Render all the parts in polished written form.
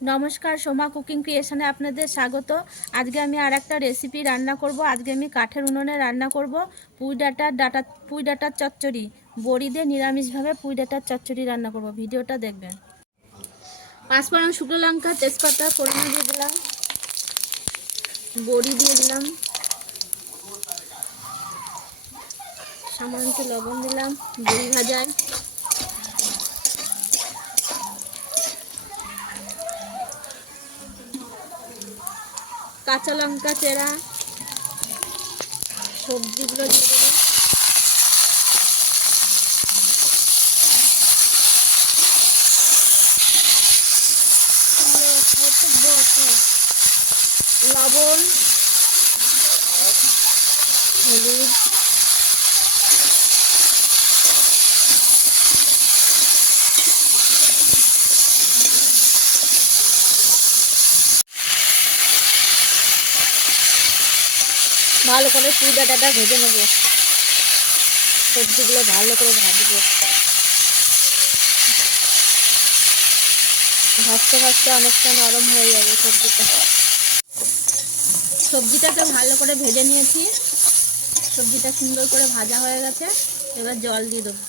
নমস্কার, সোমা কুকিং ক্রিয়েশনে আপনাদের স্বাগত। আজকে আমি আর একটা রেসিপি রান্না করব। আজকে আমি কাঠের উনুনে রান্না করব পুঁই ডাঁটার চচ্চড়ি। বড়ি দিয়ে নিরামিষভাবে পুঁই ডাঁটার চচ্চড়ি রান্না করব। ভিডিওটা দেখবেন। 5 ফোড়ন, শুকনো লঙ্কা, তেজপাতা ফোড়ন দিয়ে দিলাম, বড়ি দিয়ে দিলাম, সামান্য লবণ দিলাম বড়ি ভাজায়, কাঁচা লঙ্কা চেরা, সবজিগুলো দিয়ে দেবো, লবণ, হলুদ, ভালো করে পুঁই ডাঁটাটা ভেজে নেবো। সবজিগুলো ভালো করে ভাজবো। ভাজতে ভাজতে অনেকটা নরম হয়ে যাবে সবজিটাকে ভালো করে ভেজে নিয়েছি। সবজিটা সুন্দর করে ভাজা হয়ে গেছে। এবার জল দিয়ে দেবো।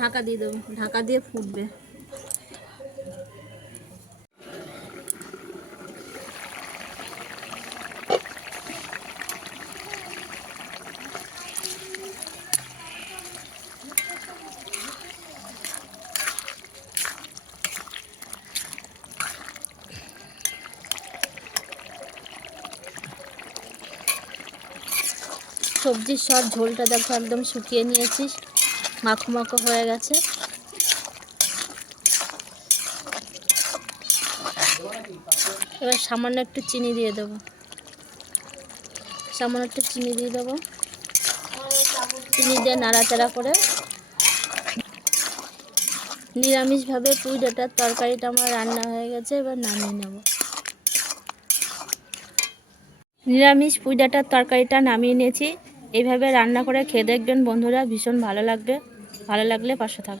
ঢাকা দিয়ে দেবো, ঢাকা দিয়ে ফুটবে। সবজির সব ঝোলটা দেখো একদম শুকিয়ে নিয়েছি, মাখো মাখো হয়ে গেছে। এবার সামান্য একটু চিনি দিয়ে দেবো, সামান্য একটু চিনি দিয়ে দেবো। চিনি দিয়ে নাড়াচাড়া করে নিরামিষভাবে পুঁই ডাঁটার তরকারিটা আমার রান্না হয়ে গেছে। এবার নামিয়ে নেব। নিরামিষ পুঁই ডাঁটার তরকারিটা নামিয়ে নিয়েছি। এইভাবে রান্না করে খেয়ে দেখবেন বন্ধুরা, ভীষণ ভালো লাগবে। ভালো লাগলে পাশে থাকবে।